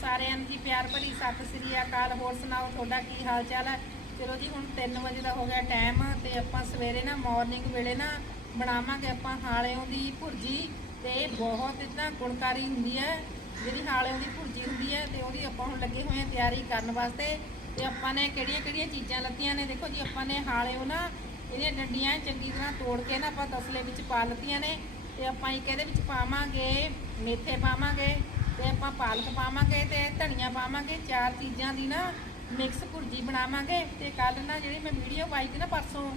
ਸਾਰਿਆਂ ਨੂੰ ਜੀ ਪਿਆਰ ਭਰੀ ਸਤਿ ਸ੍ਰੀ ਅਕਾਲ। ਹੋਰ ਸੁਣਾਓ, ਤੁਹਾਡਾ ਕੀ ਹਾਲ ਚਾਲ ਹੈ? ਚਲੋ ਜੀ, ਹੁਣ 3 ਵਜੇ ਦਾ ਹੋ ਗਿਆ ਟਾਈਮ ਤੇ ਆਪਾਂ ਸਵੇਰੇ ਨਾ ਮਾਰਨਿੰਗ ਵੇਲੇ ਨਾ ਬਣਾਵਾਂਗੇ ਆਪਾਂ ਹਾਲਿਆਂ ਦੀ ਭੁਰਜੀ ਤੇ ਇਹ ਬਹੁਤ ਇਤਨਾ ਗੁਣਕਾਰੀ ਹੁੰਦੀ ਹੈ। ਜਿਹੜੀ ਹਾਲਿਆਂ ਦੀ ਭੁਰਜੀ ਹੁੰਦੀ ਹੈ ਤੇ ਉਹਦੀ ਆਪਾਂ ਹੁਣ ਲੱਗੇ ਹੋਏ ਆ ਤਿਆਰੀ ਕਰਨ ਵਾਸਤੇ ਤੇ ਆਪਾਂ ਨੇ ਕਿਹੜੀਆਂ ਕਿਹੜੀਆਂ ਚੀਜ਼ਾਂ ਲੱਤੀਆਂ ਨੇ, ਦੇਖੋ ਜੀ, ਆਪਾਂ ਨੇ ਹਾਲਿਓ ਨਾ ਇਹਦੀਆਂ ਡੰਡੀਆਂ ਚੰਗੀ ਤਰ੍ਹਾਂ ਤੋੜ ਕੇ ਨਾ ਆਪਾਂ ਤਸਲੇ ਵਿੱਚ ਪਾ ਲਤੀਆਂ ਨੇ ਤੇ ਆਪਾਂ ਇੱਕ ਇਹਦੇ ਵਿੱਚ ਪਾਵਾਂਗੇ, ਮੇਥੇ ਪਾਵਾਂਗੇ। ਤੇ ਆਪਾਂ ਪਾਲਕ ਪਾਵਾਂਗੇ ਤੇ ਧਨੀਆ ਪਾਵਾਂਗੇ, ਚਾਰ ਚੀਜ਼ਾਂ ਦੀ ਨਾ ਮਿਕਸ ਭੁਰਜੀ ਬਣਾਵਾਂਗੇ ਤੇ ਕੱਲ ਨਾ ਜਿਹੜੀ ਮੈਂ ਵੀਡੀਓ ਪਾਈ ਸੀ ਨਾ ਪਰਸੋਂ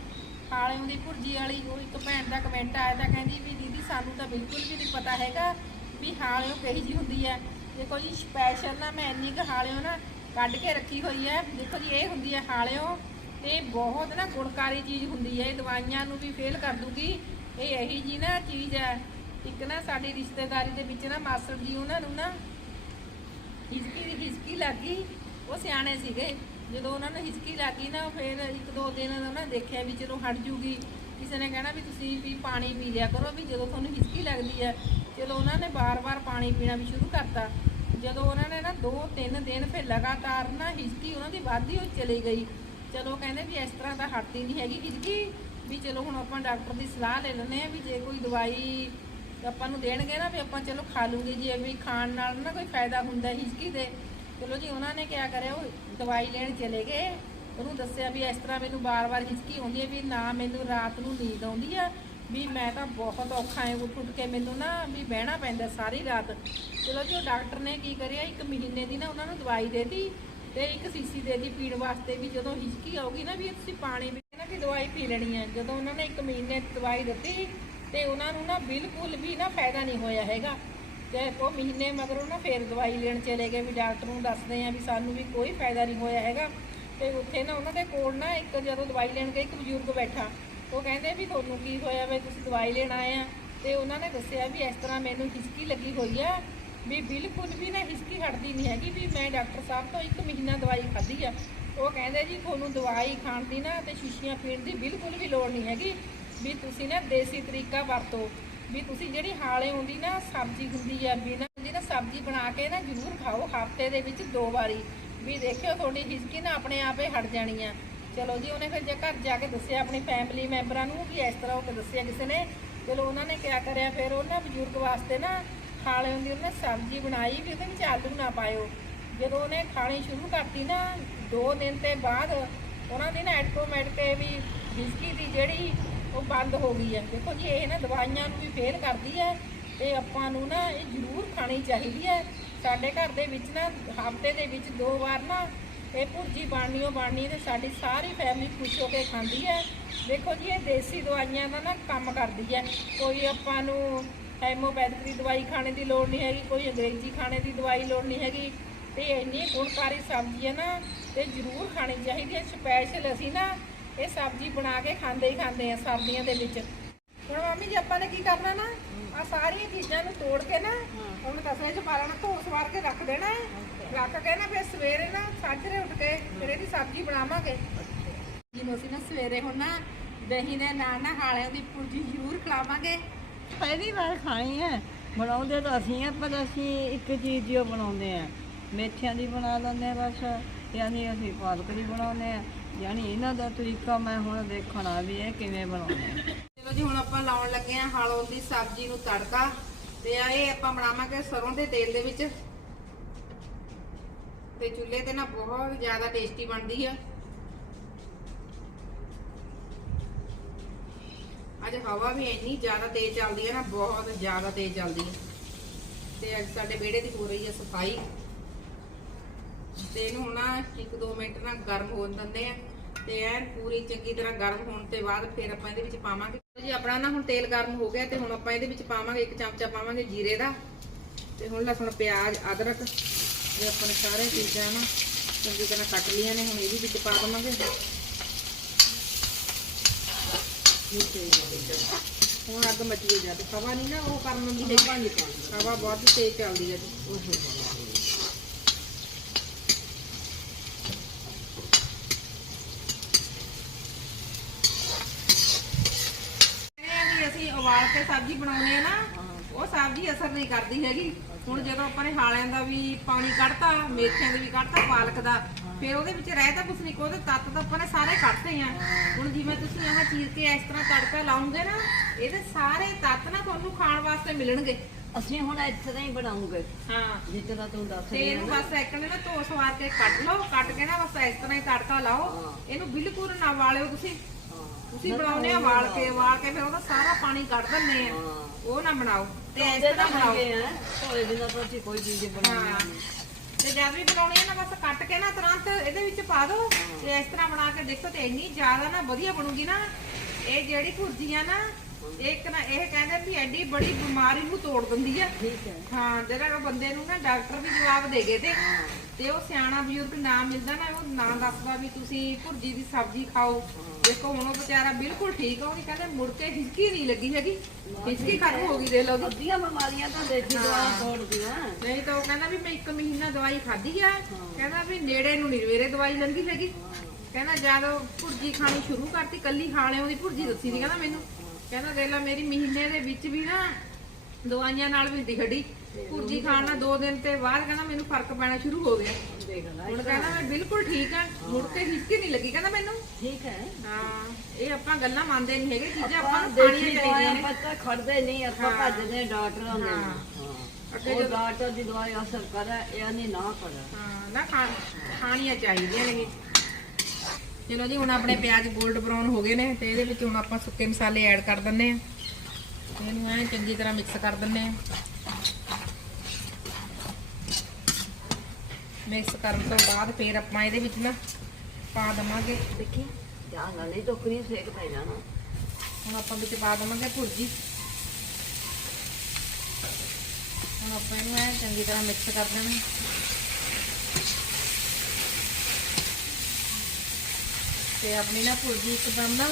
ਹਾਲਿਆਂ ਦੀ ਭੁਰਜੀ ਵਾਲੀ, ਉਹ ਇੱਕ ਭੈਣ ਦਾ ਕਮੈਂਟ ਆਇਆ ਤਾਂ ਕਹਿੰਦੀ ਵੀ ਦੀਦੀ ਸਾਨੂੰ ਤਾਂ ਬਿਲਕੁਲ ਵੀ ਨਹੀਂ ਪਤਾ ਹੈਗਾ ਵੀ ਹਾਲਿਓ ਕਹੀ ਜੀ ਹੁੰਦੀ ਹੈ। ਦੇਖੋ ਜੀ ਸਪੈਸ਼ਲ ਨਾ ਮੈਂ ਇੰਨੀ ਕੁ ਹਾਲਿਓ ਨਾ ਕੱਢ ਕੇ ਰੱਖੀ ਹੋਈ ਹੈ। ਦੇਖੋ ਜੀ, ਇਹ ਹੁੰਦੀ ਹੈ ਹਾਲਿਓ ਤੇ ਬਹੁਤ ਨਾ ਗੁਣਕਾਰੀ ਚੀਜ਼ ਹੁੰਦੀ ਹੈ। ਇਹ ਦਵਾਈਆਂ ਨੂੰ ਵੀ ਫੇਲ ਕਰ ਦੂਗੀ। ਇਹ ਇਹੀ ਜੀ ਨਾ ਚੀਜ਼ ਹੈ। ਇੱਕ ਨਾ ਸਾਡੀ ਰਿਸ਼ਤੇਦਾਰੀ ਦੇ ਵਿੱਚ ਨਾ ਮਾਸਟਰ ਜੀ, ਉਹਨਾਂ ਨੂੰ ਨਾ ਹਿਸਕੀ ਦੀ ਹਿਸਕੀ ਲੱਗੀ ਉਹ ਸਿਆਣੇ ਸੀਗੇ। ਜਦੋਂ ਉਹਨਾਂ ਨੂੰ ਹਿਸਕੀ ਲੱਗੀ ਨਾ, ਫਿਰ ਇੱਕ ਦੋ ਦਿਨ ਉਹਨਾਂ ਨੇ ਦੇਖਿਆ ਵੀ ਚਲੋ ਹਟ ਜੂਗੀ। ਕਿਸੇ ਨੇ ਕਹਿਣਾ ਵੀ ਤੁਸੀਂ ਵੀ ਪਾਣੀ ਪੀ ਲਿਆ ਕਰੋ ਵੀ ਜਦੋਂ ਤੁਹਾਨੂੰ ਹਿਸਕੀ ਲੱਗਦੀ ਹੈ। ਚਲੋ ਉਹਨਾਂ ਨੇ ਬਾਰ-ਬਾਰ ਪਾਣੀ ਪੀਣਾ ਵੀ ਸ਼ੁਰੂ ਕਰਤਾ। ਜਦੋਂ ਉਹਨਾਂ ਨੇ ਨਾ ਦੋ ਤਿੰਨ ਦਿਨ ਫਿਰ ਲਗਾਤਾਰ ਨਾ ਹਿਸਕੀ ਉਹਨਾਂ ਦੀ ਵੱਧਦੀ ਹੋਈ ਚਲੀ ਗਈ। ਚਲੋ ਕਹਿੰਦੇ ਵੀ ਇਸ ਤਰ੍ਹਾਂ ਤਾਂ ਹਟਦੀ ਨਹੀਂ ਹੈਗੀ ਹਿਸਕੀ ਵੀ ਚਲੋ ਹੁਣ ਆਪਾਂ ਡਾਕਟਰ ਦੀ ਸਲਾਹ ਲੈ ਲੈਂਦੇ ਆ ਵੀ ਜੇ ਕੋਈ ਦਵਾਈ ਆਪਾਂ ਨੂੰ ਦੇਣਗੇ ਨਾ, ਵੀ ਆਪਾਂ ਚਲੋ ਖਾ ਲੂਗੇ ਜੇ ਵੀ ਖਾਣ ਨਾਲ ਨਾ ਕੋਈ ਫਾਇਦਾ ਹੁੰਦਾ ਹਿਸਕੀ ਦੇ। ਚਲੋ ਜੀ, ਉਹਨਾਂ ਨੇ ਕਿਆ ਕਰਿਆ, ਉਹ ਦਵਾਈ ਲੈਣ ਚਲੇ ਗਏ। ਉਹਨੂੰ ਦੱਸਿਆ ਵੀ ਇਸ ਤਰ੍ਹਾਂ ਮੈਨੂੰ ਬਾਰ-ਬਾਰ ਹਿਸਕੀ ਆਉਂਦੀ ਹੈ ਵੀ ਨਾ ਮੈਨੂੰ ਰਾਤ ਨੂੰ ਨੀਂਦ ਆਉਂਦੀ ਆ, ਵੀ ਮੈਂ ਤਾਂ ਬਹੁਤ ਔਖਾ ਹੈ ਉੱਠ ਉੱਠ ਕੇ ਮੈਨੂੰ ਨਾ ਵੀ ਬਹਿਣਾ ਪੈਂਦਾ ਸਾਰੀ ਰਾਤ। ਚਲੋ ਜੀ, ਉਹ ਡਾਕਟਰ ਨੇ ਕੀ ਕਰਿਆ, ਇੱਕ ਮਹੀਨੇ ਦੀ ਨਾ ਉਹਨਾਂ ਨੂੰ ਦਵਾਈ ਦੇਤੀ ਤੇ ਇੱਕ ਸੀਸੀ ਦੇ ਪੀਣ ਵਾਸਤੇ ਵੀ ਜਦੋਂ ਹਿਚਕੀ ਆਊਗੀ ਨਾ ਵੀ ਤੁਸੀਂ ਪਾਣੀ ਵਿੱਚ ਨਾ ਵੀ ਦਵਾਈ ਪੀ ਲੈਣੀ ਹੈ। ਜਦੋਂ ਉਹਨਾਂ ਨੇ ਇੱਕ ਮਹੀਨੇ ਦਵਾਈ ਦਿੱਤੀ ਤੇ ਉਹਨਾਂ ਨੂੰ ਨਾ ਬਿਲਕੁਲ ਵੀ ਨਾ ਫਾਇਦਾ ਨਹੀਂ ਹੋਇਆ ਹੈਗਾ। ਤੇ ਉਹ ਮਹੀਨੇ ਮਗਰੋਂ ਨਾ ਫੇਰ ਦਵਾਈ ਲੈਣ ਚਲੇ ਗਏ ਵੀ ਡਾਕਟਰ ਨੂੰ ਦੱਸਦੇ ਆ ਵੀ ਸਾਨੂੰ ਵੀ ਕੋਈ ਫਾਇਦਾ ਨਹੀਂ ਹੋਇਆ ਹੈਗਾ। ਤੇ ਉੱਥੇ ਨਾ ਉਹਨਾਂ ਦੇ ਕੋਲ ਨਾ ਇੱਕ ਜਦੋਂ ਦਵਾਈ ਲੈਣ ਗਏ, ਇੱਕ ਬਜ਼ੁਰਗ ਬੈਠਾ। ਉਹ ਕਹਿੰਦੇ ਵੀ ਤੁਹਾਨੂੰ ਕੀ ਹੋਇਆ ਵੇ, ਤੁਸੀਂ ਦਵਾਈ ਲੈਣ ਆਏ ਆ। ਤੇ ਉਹਨਾਂ ਨੇ ਦੱਸਿਆ ਵੀ ਇਸ ਤਰ੍ਹਾਂ ਮੈਨੂੰ ਹਿਸਕੀ ਲੱਗੀ ਹੋਈ ਆ ਵੀ ਬਿਲਕੁਲ ਵੀ ਨਾ ਹਿਸਕੀ ਹਟਦੀ ਨਹੀਂ ਹੈਗੀ ਵੀ ਮੈਂ ਡਾਕਟਰ ਸਾਹਿਬ ਤੋਂ ਇੱਕ ਮਹੀਨਾ ਦਵਾਈ ਖਾਧੀ ਆ। ਉਹ ਕਹਿੰਦੇ ਜੀ ਤੁਹਾਨੂੰ ਦਵਾਈ ਖਾਣ ਦੀ ਨਾ ਤੇ ਸ਼ੀਸ਼ੀਆਂ ਪੀਣ ਦੀ ਬਿਲਕੁਲ ਵੀ ਲੋੜ ਨਹੀਂ ਹੈਗੀ। ਵੀ ਤੁਸੀਂ ਨਾ ਦੇਸੀ ਤਰੀਕਾ ਵਰਤੋ। ਵੀ ਤੁਸੀਂ ਜਿਹੜੀ ਹਾਲੇ ਆਉਂਦੀ ਨਾ ਸਬਜ਼ੀ ਹੁੰਦੀ ਆ ਬਿਨਾਂ ਹੁੰਦੀ ਨਾ ਸਬਜ਼ੀ ਬਣਾ ਕੇ ਨਾ ਜ਼ਰੂਰ ਖਾਓ, ਹਫ਼ਤੇ ਦੇ ਵਿੱਚ ਦੋ ਵਾਰੀ। ਵੀ ਦੇਖਿਓ ਤੁਹਾਡੀ ਹਿਸਕੀ ਨਾ ਆਪਣੇ ਆਪੇ ਹਟ ਜਾਣੀ ਆ। ਚਲੋ ਜੀ, ਉਹਨੇ ਫਿਰ ਜੇ ਘਰ ਜਾ ਕੇ ਦੱਸਿਆ ਆਪਣੀ ਫੈਮਿਲੀ ਮੈਂਬਰਾਂ ਨੂੰ ਵੀ ਇਸ ਤਰ੍ਹਾਂ ਹੋ ਕੇ ਦੱਸਿਆ ਕਿਸੇ ਨੇ, ਚਲੋ ਉਹਨਾਂ ਨੇ ਕਿਆ ਕਰਿਆ, ਫਿਰ ਉਹਨਾਂ ਬਜ਼ੁਰਗ ਵਾਸਤੇ ਨਾ ਖਾਲੇ ਹੁੰਦੀ ਉਹਨੇ ਸਬਜ਼ੀ ਬਣਾਈ ਵੀ ਉਹਦੇ ਵਿੱਚ ਆਲੂ ਨਾ ਪਾਇਓ। ਜਦੋਂ ਉਹਨੇ ਖਾਣੀ ਸ਼ੁਰੂ ਕਰਤੀ ਨਾ, ਦੋ ਦਿਨ ਤੇ ਬਾਅਦ, ਉਹਨਾਂ ਦੀ ਨਾ ਐਟੋਮੈਟਿਕ ਵੀ ਹਿਸਕੀ ਦੀ ਜਿਹੜੀ ਉਹ ਬੰਦ ਹੋ ਗਈ ਹੈ। ਦੇਖੋ ਜੀ, ਇਹ ਨਾ ਦਵਾਈਆਂ ਨੂੰ ਵੀ ਫੇਲ ਕਰਦੀ ਹੈ ਤੇ ਆਪਾਂ ਨੂੰ ਨਾ ਇਹ ਜ਼ਰੂਰ ਖਾਣੀ ਚਾਹੀਦੀ ਹੈ। ਸਾਡੇ ਘਰ ਦੇ ਵਿੱਚ ਨਾ, ਹਫ਼ਤੇ ਦੇ ਵਿੱਚ ਦੋ ਵਾਰ ਨਾ ਇਹ ਭੁਰਜੀ ਬਣਨੀ ਉਹ ਬਣਨੀ ਤੇ ਸਾਡੀ ਸਾਰੀ ਫੈਮਿਲੀ ਖੁਸ਼ ਹੋ ਕੇ ਖਾਂਦੀ ਹੈ। ਦੇਖੋ ਜੀ, ਇਹ ਦੇਸੀ ਦਵਾਈਆਂ ਦਾ ਨਾ ਕੰਮ ਕਰਦੀ ਹੈ। ਕੋਈ ਆਪਾਂ ਨੂੰ ਹੈਮੋਪੈਥਿਕ ਦੀ ਦਵਾਈ ਖਾਣੇ ਦੀ ਲੋੜ ਨਹੀਂ ਹੈਗੀ, ਕੋਈ ਅੰਗਰੇਜ਼ੀ ਖਾਣੇ ਦੀ ਦਵਾਈ ਲੋੜ ਨਹੀਂ ਹੈਗੀ। ਤੇ ਇੰਨੀ ਗੁਣਕਾਰੀ ਸਬਜ਼ੀ ਹੈ ਨਾ ਤੇ ਜ਼ਰੂਰ ਖਾਣੀ ਚਾਹੀਦੀ ਹੈ। ਸਪੈਸ਼ਲ ਅਸੀਂ ਨਾ ਇਹ ਸਬਜ਼ੀ ਬਣਾ ਕੇ ਖਾਂਦੇ ਹੀ ਖਾਂਦੇ ਆ ਸਰਦੀਆਂ ਦੇ ਵਿੱਚ। ਹੁਣ ਮੰਮੀ ਜੀ ਆਪਾਂ ਨੇ ਕੀ ਕਰਨਾ ਨਾ ਆ ਸਾਰੀਆਂ ਚੀਜ਼ਾਂ ਨੂੰ ਤੋੜ ਕੇ ਨਾ ਹੁਣ ਤਸਲੇ 'ਚ ਪਾ ਲੈਣਾ ਧੋ ਸਵਾਰ ਕੇ ਰੱਖ ਦੇਣਾ। ਹੈ। ਰੱਖ ਕੇ ਨਾ ਫਿਰ ਸਵੇਰੇ ਨਾ ਸਾਜਰੇ ਉੱਠ ਕੇ ਫਿਰ ਇਹਦੀ ਸਬਜ਼ੀ ਬਣਾਵਾਂਗੇ। ਜਿਹਨੂੰ ਅਸੀਂ ਨਾ ਸਵੇਰੇ ਹੁਣ ਨਾ ਦਹੀਂ ਦੇ ਨਾਲ ਨਾ ਹਾਲਿਆਂ ਦੀ ਪੁਰਜੀ ਜ਼ਰੂਰ ਖਿਲਾਵਾਂਗੇ। ਪਹਿਲੀ ਵਾਰ ਖਾਣੀ ਹੈ। ਬਣਾਉਂਦੇ ਤਾਂ ਅਸੀਂ ਆ ਪਰ ਅਸੀਂ ਇੱਕ ਚੀਜ਼ ਓ ਬਣਾਉਂਦੇ ਆ ਮੇਥਿਆਂ ਦੀ ਬਣਾ ਲੈਂਦੇ ਆ ਬਸ ਯਾਨੀ ਅਸੀਂ ਪਾਲਕ ਦੀ ਬਣਾਉਂਦੇ ਆ ਯਾਨੀ ਇਹਨਾਂ ਦਾ ਤਰੀਕਾ ਮੈਂ ਹੁਣ ਦੇਖਣਾ ਵੀ ਇਹ ਕਿਵੇਂ ਬਣਾਉਂਦੇ ਚਲੋ ਜੀ, ਹੁਣ ਆਪਾਂ ਲਾਉਣ ਲੱਗੇ ਆ ਹਾਲੋਂ ਦੀ ਸਬਜ਼ੀ ਨੂੰ ਤੜਕਾ ਤੇ ਆ ਇਹ ਆਪਾਂ ਬਣਾਵਾਂਗੇ ਸਰੋਂ ਦੇ ਤੇਲ ਦੇ ਵਿੱਚ। ਤੇ ਚੁੱਲ੍ਹੇ ਤੇ ਨਾ ਬਹੁਤ ਜ਼ਿਆਦਾ ਟੇਸਟੀ ਬਣਦੀ ਆ। ਅੱਜ ਹਵਾ ਵੀ ਇੰਨੀ ਜ਼ਿਆਦਾ ਤੇਜ਼ ਚੱਲਦੀ ਹੈ ਨਾ, ਬਹੁਤ ਜ਼ਿਆਦਾ ਤੇਜ਼ ਚੱਲਦੀ ਹੈ ਤੇ ਅੱਜ ਸਾਡੇ ਵਿਹੜੇ ਦੀ ਹੋ ਰਹੀ ਹੈ ਸਫ਼ਾਈ। ਤੇ ਇਹਨੂੰ ਹੁਣ ਨਾ 1-2 ਮਿੰਟ ਨਾ ਗਰਮ ਹੋਣ ਦਿੰਦੇ ਆ ਤੇ ਐਨ ਪੂਰੀ ਚੰਗੀ ਤਰ੍ਹਾਂ ਗਰਮ ਹੋਣ ਤੇ ਬਾਅਦ ਫਿਰ ਆਪਾਂ ਇਹਦੇ ਵਿੱਚ ਪਾਵਾਂਗੇ। ਜੀ ਆਪਣਾ ਨਾ ਹੁਣ ਤੇਲ ਗਰਮ ਹੋ ਗਿਆ ਤੇ ਹੁਣ ਆਪਾਂ ਇਹਦੇ ਵਿੱਚ ਪਾਵਾਂਗੇ ਇੱਕ ਚਮਚਾ ਪਾਵਾਂਗੇ ਜੀਰੇ ਦਾ। ਤੇ ਹੁਣ ਲਸਣ ਪਿਆਜ਼ ਅਦਰਕ ਇਹ ਆਪਾਂ ਨੇ ਸਾਰੇ ਚੀਜ਼ਾਂ ਨਾ ਚੰਗੀ ਤਰ੍ਹਾਂ ਕੱਟ ਲਈਆਂ ਨੇ ਹੁਣ ਇਹ ਵੀ ਵਿੱਚ ਪਾ ਦੇਵਾਂਗੇ। ਹੁਣ ਅੱਗ ਮੱਚੀ ਜਾਂਦੀ ਹਵਾ ਨਹੀਂ ਨਾ ਉਹ ਕਰਨ ਦੀ ਹਵਾ ਬਹੁਤ ਤੇਜ਼ ਚੱਲਦੀ ਹੈ ਜੀ ਇਹ ਵੀ ਅਸੀਂ ਉਬਾਲ ਕੇ ਸਬਜ਼ੀ ਬਣਾਉਂਦੇ ਆ ਨਾ ਉਹ ਸਬਜ਼ੀ ਅਸਰ ਨਹੀਂ ਕਰਦੀ ਹੈਗੀ। ਹੁਣ ਜਦੋਂ ਆਪਾਂ ਨੇ ਹਾਲਿਆਂ ਦਾ ਵੀ ਪਾਣੀ ਕੱਢਤਾ ਮੇਥਿਆਂ ਦੇ ਵੀ ਕੱਢਤਾ ਪਾਲਕ ਦਾ ਫਿਰ ਉਹਦੇ ਵਿੱਚ ਰਹਿ ਤਾਂ ਕੁਛ ਨਹੀਂ ਉਹਦੇ ਤੱਤ ਤਾਂ ਆਪਾਂ ਨੇ ਸਾਰੇ ਕੱਢਤੇ ਆ। ਹੁਣ ਜਿਵੇਂ ਤੁਸੀਂ ਆਹ ਚੀਰ ਕੇ ਇਸ ਤਰ੍ਹਾਂ ਤੜਕਾ ਲਾਉਂਗੇ ਨਾ ਇਹਦੇ ਸਾਰੇ ਤੱਤ ਨਾ ਤੁਹਾਨੂੰ ਖਾਣ ਵਾਸਤੇ ਮਿਲਣਗੇ। ਅਸੀਂ ਹੁਣ ਇਸ ਤਰ੍ਹਾਂ ਹੀ ਬਣਾਉਂਗੇ। ਹਾਂ। ਤਰ੍ਹਾਂ ਤੂੰ ਦੱਸ ਤੇ ਰਹੀ ਇਹਨੂੰ ਬਸ ਇੱਕ ਨੇ ਨਾ ਧੋ ਸਵਾਰ ਕੇ ਕੱਟ ਲਓ ਕੱਟ ਕੇ ਨਾ ਬਸ ਇਸ ਤਰ੍ਹਾਂ ਹੀ ਤੜਕਾ ਲਾਓ। ਇਹਨੂੰ ਬਿਲਕੁਲ ਨਾ ਵਾਲਿਓ ਤੁਸੀਂ। ਤੁਸੀਂ ਬਣਾਉਨੇ ਆ ਵਾਲ। ਕੇ ਵਾਲ ਕੇ ਫਿਰ ਉਹਦਾ ਸਾਰਾ ਪਾਣੀ ਕੱਢ ਦਿੰਦੇ ਆ। ਉਹ ਨਾ ਬਣਾਓ। ਤੇ ਇਸ ਤਰ੍ਹਾਂ ਤਾਂ ਬਣਾਓ। ਆ। ਧੋਏ ਬਿਨਾਂ ਤਾਂ ਅਸੀਂ ਕੋਈ ਚੀਜ਼ ਬਣਾਉਣੀ ਨਹੀਂ ਤੇ ਜਦ ਵੀ ਬਣਾਉਣੀ ਹੈ ਨਾ ਬਸ ਕੱਟ ਕੇ ਨਾ ਤੁਰੰਤ ਇਹਦੇ ਵਿੱਚ ਪਾ ਦਿਓ ਤੇ ਇਸ ਤਰ੍ਹਾਂ ਬਣਾ ਕੇ ਦੇਖੋ ਤੇ ਇੰਨੀ ਜ਼ਿਆਦਾ ਨਾ ਵਧੀਆ ਬਣੂਗੀ ਨਾ। ਇਹ ਜਿਹੜੀ ਭੁਰਜੀ ਆ ਨਾ ਇੱਕ ਨਾ ਇਹ ਕਹਿੰਦੇ ਵੀ ਐਡੀ ਬੜੀ ਬਿਮਾਰੀ ਨੂੰ ਤੋੜ ਦਿੰਦੀ ਆ। ਠੀਕ ਹੈ। ਹਾਂ ਜਿਹੜਾ ਉਹ ਬੰਦੇ ਨੂੰ ਨਾ ਡਾਕਟਰ ਵੀ ਜਵਾਬ ਦੇ ਗਏ ਤੇ ਤੇ ਉਹ ਸਿਆਣਾ ਬਜ਼ੁਰਗ ਨਾ ਮਿਲਦਾ ਨਾ ਉਹ ਨਾ ਦੱਸਦਾ ਵੀ ਤੁਸੀਂ ਭੁਰਜੀ ਦੀ ਸਬਜ਼ੀ ਖਾਓ। ਦੇਖੋ ਹੁਣ ਉਹ ਵਿਚਾਰਾ ਬਿਲਕੁਲ ਠੀਕ ਆ ਉਹਨੇ ਕਹਿੰਦੇ ਮੁੜ ਕੇ ਹਿਚਕੀ ਨਹੀਂ ਲੱਗੀ ਹੈਗੀ। ਹਿਚਕੀ ਖਤਮ ਹੋ ਗਈ ਦੇ ਲੋ ਅੱਧੀਆਂ ਬਿਮਾਰੀਆਂ ਤਾਂ ਦੇਸੀ ਦਵਾਈਆਂ ਤੋੜਦੀਆਂ ਨਹੀਂ ਤਾਂ ਉਹ ਕਹਿੰਦਾ ਵੀ ਮੈਂ ਇੱਕ ਮਹੀਨਾ ਦਵਾਈ ਖਾਧੀ ਆ। ਕਹਿੰਦਾ ਵੀ ਨੇੜੇ ਨੂੰ ਨਹੀਂ ਮੇਰੇ ਦਵਾਈ ਲੰਗੀ ਹੈਗੀ। ਕਹਿੰਦਾ ਜਦ ਭੁਰਜੀ ਖਾਣੀ ਸ਼ੁਰੂ ਕਰਤੀ ਕੱਲੀ ਹਾਲਿਆਂ ਦੀ ਭੁਰਜੀ ਦੱਸੀ ਸੀ ਕਹਿੰਦਾ ਮੈਨੂੰ। ਕਹਿੰਦਾ ਦੇਖ ਲੈ ਮੇਰੀ ਮਹੀਨੇ ਦੇ ਵਿੱਚ ਵੀ ਨਾ ਦਵਾਈਆਂ ਨਾਲ ਵੀ ਦਿਖੜੀ ਭੁਰਜੀ ਖਾਣ ਨਾਲ ਦੋ ਦਿਨ ਤੇ ਬਾਅਦ ਕਹਿੰਦਾ ਮੈਨੂੰ ਫ਼ਰਕ ਪੈਣਾ ਸ਼ੁਰੂ ਹੋ ਗਿਆ। ਹੁਣ ਕਹਿੰਦਾ ਮੈਂ ਬਿਲਕੁਲ ਠੀਕ ਆ ਮੁੜ ਕੇ ਹਿੱਕੀ ਨਹੀਂ ਲੱਗੀ ਕਹਿੰਦਾ ਮੈਨੂੰ। ਠੀਕ ਹੈ। ਹਾਂ ਇਹ ਆਪਾਂ ਗੱਲਾਂ ਮੰਨਦੇ ਨਹੀਂ ਹੈਗੇ ਚੀਜ਼ਾਂ ਆਪਾਂ ਆਪਾਂ ਨੂੰ ਦਵਾਈਆਂ ਚਾਹੀਦੀਆਂ ਨੇ ਪਤਾ ਖੜਦੇ ਨਹੀਂ ਆਪਾਂ। ਭੱਜਦੇ ਡਾਕਟਰਾਂ ਦੇ ਹਾਂ। ਹਾਂ। ਅੱਗੇ ਜਦੋਂ- ਡਾਕਟਰ ਦੀ ਦਵਾਈ ਅਸਰ ਕਰੇ ਇਹ ਨਹੀਂ ਨਾ ਕਰੇ। ਹਾਂ ਨਾ ਖਾਣੀਆਂ ਚਾਹੀਦੀਆਂ ਨੇ। ਚਲੋ ਜੀ ਹੁਣ ਆਪਣੇ ਪਿਆਜ਼ 골ਡ ਬਰਾਊਨ ਹੋ ਗਏ ਨੇ ਤੇ ਇਹਦੇ ਵਿੱਚ ਹੁਣ ਆਪਾਂ ਸੁੱਕੇ ਮਸਾਲੇ ਐਡ ਕਰ ਦਿੰਨੇ ਆ ਇਹਨੂੰ ਐ ਚੰਗੀ ਤਰ੍ਹਾਂ ਮਿਕਸ ਕਰ ਦਿੰਨੇ ਆ ਮਿਕਸ ਕਰਨ ਤੋਂ ਬਾਅਦ ਫੇਰ ਆਪਾਂ ਇਹਦੇ ਵਿੱਚ ਨਾ ਪਾ ਦਵਾਂਗੇ। ਦੇਖੀ ਧਿਆਨ ਨਾਲ ਨਹੀਂ ਤਾਂ ਕਰੀ ਸੇਕ ਪੈ ਜਾਣਾ। ਹੁਣ ਆਪਾਂ ਵਿੱਚ ਪਾ ਦਵਾਂਗੇ ਭੁਰਜੀ। ਹੁਣ ਆਪਾਂ ਇਹਨੂੰ ਐ ਚੰਗੀ ਤਰ੍ਹਾਂ ਮਿਕਸ ਕਰ ਦੇਣਾ। ਤੇ ਆਪਣੀ ਨਾ ਭੁਰਜੀ ਇੱਕਦਮ ਨਾ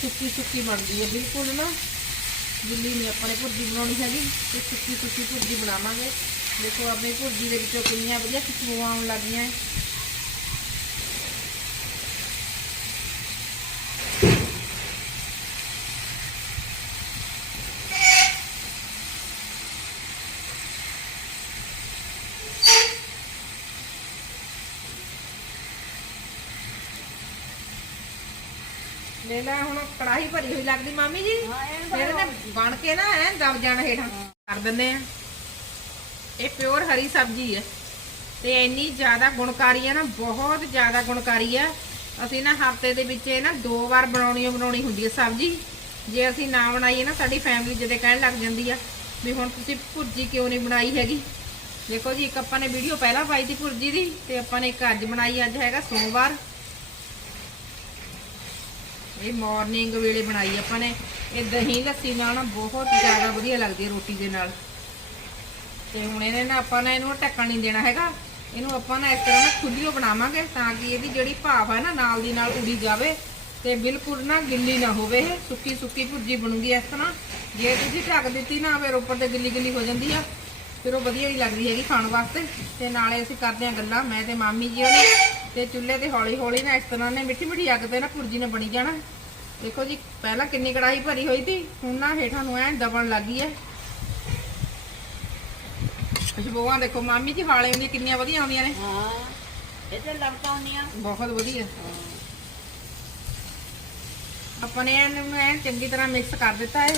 ਸੁੱਕੀ ਸੁੱਕੀ ਬਣਦੀ ਹੈ, ਬਿਲਕੁਲ ਨਾ। ਗਿੱਲੀ ਨਹੀਂ ਆਪਾਂ ਨੇ ਭੁਰਜੀ ਬਣਾਉਣੀ ਹੈਗੀ, ਤੇ ਸੁੱਕੀ ਸੁੱਕੀ ਭੁਰਜੀ ਬਣਾਵਾਂਗੇ। ਦੇਖੋ ਆਪਣੀ ਭੁਰਜੀ ਦੇ ਵਿੱਚੋਂ ਕਿੰਨੀਆਂ ਵਧੀਆ ਖੁਸ਼ਬੂਆਂ ਆਉਣ ਲੱਗੀਆਂ। ਲੈ ਲੈ ਹੁਣ ਕੜਾਹੀ ਭਰੀ ਹੋਈ ਲੱਗਦੀ ਮਾਮੀ ਜੀ। ਫਿਰ ਇਹਨੇ ਬਣ ਕੇ ਨਾ ਐ ਦਬ ਜਾਣਾ ਹੇਠਾਂ ਕਰ ਦਿੰਦੇ ਆ। ਇਹ ਪਿਓਰ ਹਰੀ ਸਬਜ਼ੀ ਹੈ। ਤੇ ਇੰਨੀ ਜ਼ਿਆਦਾ ਗੁਣਕਾਰੀ ਹੈ ਨਾ ਬਹੁਤ ਜ਼ਿਆਦਾ ਗੁਣਕਾਰੀ ਹੈ। ਅਸੀਂ ਨਾ ਹਫ਼ਤੇ ਦੇ ਵਿੱਚ ਇਹ ਨਾ ਦੋ ਵਾਰ ਬਣਾਉਣੀ ਬਣਾਉਣੀ ਹੁੰਦੀ ਹੈ ਸਬਜ਼ੀ। ਜੇ ਅਸੀਂ ਨਾ ਬਣਾਈਏ ਨਾ ਸਾਡੀ ਫੈਮਿਲੀ ਜਦੇ ਕਹਿਣ ਲੱਗ ਜਾਂਦੀ ਆ ਵੀ ਹੁਣ ਤੁਸੀਂ ਭੁਰਜੀ ਕਿਉਂ ਨਹੀਂ ਬਣਾਈ ਹੈਗੀ? ਦੇਖੋ ਜੀ ਇੱਕ ਆਪਾਂ ਨੇ ਵੀਡੀਓ ਪਹਿਲਾਂ ਪਾਈ ਸੀ ਭੁਰਜੀ ਦੀ ਤੇ ਆਪਾਂ ਨੇ ਇੱਕ ਅੱਜ ਬਣਾਈ ਅੱਜ ਹੈਗਾ ਸੋਮਵਾਰ। ਇਹ ਮਾਰਨਿੰਗ ਵੇਲੇ ਬਣਾਈ ਆਪਾਂ ਨੇ। ਇਹ ਦਹੀਂ ਲੱਸੀ ਨਾਲ ਨਾ ਬਹੁਤ ਜ਼ਿਆਦਾ ਵਧੀਆ ਲੱਗਦੀ ਹੈ ਰੋਟੀ ਦੇ ਨਾਲ। ਤੇ ਹੁਣ ਇਹਨੇ ਨਾ ਆਪਾਂ ਨੇ ਇਹਨੂੰ ਢੱਕਣ ਨਹੀਂ ਦੇਣਾ ਹੈਗਾ। ਇਹਨੂੰ ਆਪਾਂ ਨਾ ਇਸ ਤਰ੍ਹਾਂ ਨਾ ਖੁੱਲੀਓ ਬਣਾਵਾਂਗੇ ਤਾਂ ਕਿ ਇਹਦੀ ਜਿਹੜੀ ਭਾਫ ਹੈ ਨਾ ਨਾਲ ਦੀ ਨਾਲ ਉੜੀ ਜਾਵੇ ਤੇ ਬਿਲਕੁਲ ਨਾ ਗਿੱਲੀ ਨਾ ਹੋਵੇ। ਇਹ ਸੁੱਕੀ ਸੁੱਕੀ ਭੁਰਜੀ ਬਣੂਗੀ ਇਸ ਤਰ੍ਹਾਂ। ਜੇ ਤੁਸੀਂ ਢੱਕ ਦਿੱਤੀ ਨਾ ਫਿਰ ਉੱਪਰ ਤੇ ਗਿੱਲੀ ਗਿੱਲੀ ਹੋ ਜਾਂਦੀ ਆ। ਫਿਰ ਉਹ ਵਧੀਆ ਨਹੀਂ ਲੱਗਦੀ ਹੈਗੀ ਖਾਣ ਵਾਸਤੇ। ਤੇ ਨਾਲੇ ਅਸੀਂ ਕਰਦੇ ਆ ਗੱਲਾਂ। ਮੈਂ ਤੇ ਮਾਮੀ ਜੀ ਉਹਨੇ ਤੇ ਚੁੱਲ੍ਹੇ ਤੇ ਹੌਲੀ ਹੌਲੀ ਨਾ ਇਸ ਤਰ੍ਹਾਂ ਨੇ ਮਿੱਠੀ ਮਿੱਠੀ ਅੱਗ ਤੇ ਨਾ ਭੁਰਜੀ ਨੇ ਬਣੀ ਜਾਣਾ। ਦੇਖੋ ਜੀ ਪਹਿਲਾਂ ਕਿੰਨੀ ਕੜਾਈ ਭਰੀ ਹੋਈ ਸੀ ਹੁਣ ਨਾ ਹੇਠਾਂ ਨੂੰ ਐ ਦਬਣ ਲੱਗੀ ਐ ਖੁਸ਼ਬੂਆਂ ਦੇਖੋ ਮਾਮੀ ਜੀ ਹਾਲੇ ਹੁੰਦੀਆਂ ਕਿੰਨੀਆਂ ਵਧੀਆ ਆਉਂਦੀਆਂ ਨੇ। ਹਾਂ ਇਹ ਤੇ ਲੜਕਾ ਹੁੰਦੀਆਂ। ਬਹੁਤ ਵਧੀਆ। ਆਪਾਂ ਨੇ ਇਹਨੂੰ ਐ ਚੰਗੀ ਤਰ੍ਹਾਂ ਮਿਕਸ ਕਰ ਦਿੱਤਾ ਹੈ।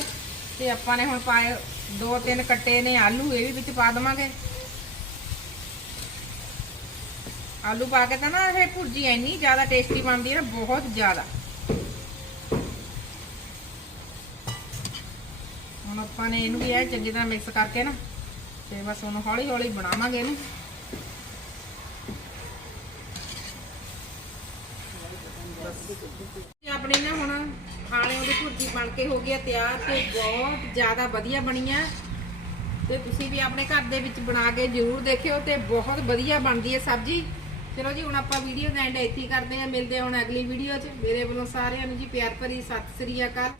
ਤੇ ਆਪਾਂ ਨੇ ਹੁਣ ਪਾਏ ਦੋ ਤਿੰਨ ਕੱਟੇ ਨੇ ਆਲੂ ਇਹ ਵੀ ਵਿੱਚ ਪਾ ਦਵਾਂਗੇ। ਆਲੂ ਪਾ ਕੇ ਤਾਂ ਨਾ ਇਹ ਭੁਰਜੀ ਇੰਨੀ ਜ਼ਿਆਦਾ ਟੇਸਟੀ ਬਣਦੀ ਹੈ ਬਹੁਤ ਜ਼ਿਆਦਾ। ਹੁਣ ਆਪਾਂ ਨੇ ਇਹਨੂੰ ਵੀ ਐ ਚੰਗੀ ਤਰ੍ਹਾਂ ਮਿਕਸ ਕਰਕੇ ਨਾ, ਤੇ ਬਸ ਹੁਣ ਹੌਲੀ ਹੌਲੀ ਬਣਾਵਾਂਗੇ ਇਹਨੂੰ। ਆਪਣੀ ਨਾ ਹੁਣ ਖਾਣੇ ਦੀ ਭੁਰਜੀ ਬਣ ਕੇ ਹੋ ਗਈ ਆ ਤਿਆਰ ਤੇ ਬਹੁਤ ਜ਼ਿਆਦਾ ਵਧੀਆ ਬਣੀ ਆ ਤੇ ਤੁਸੀਂ ਵੀ ਆਪਣੇ ਘਰ ਦੇ ਵਿੱਚ ਬਣਾ ਕੇ ਜ਼ਰੂਰ ਦੇਖਿਓ ਤੇ ਬਹੁਤ ਵਧੀਆ ਬਣਦੀ ਹੈ ਸਬਜ਼ੀ। ਚਲੋ ਜੀ, ਹੁਣ ਆਪਾਂ ਵੀਡੀਓ ਦਾ ਐਂਡ ਇੱਥੇ ਹੀ ਕਰਦੇ ਆ ਮਿਲਦੇ ਹਾਂ ਹੁਣ ਅਗਲੀ ਵੀਡੀਓ 'ਚ। ਮੇਰੇ ਵੱਲੋਂ ਸਾਰਿਆਂ ਨੂੰ ਜੀ ਪਿਆਰ ਭਰੀ ਸਤਿ ਸ੍ਰੀ ਅਕਾਲ।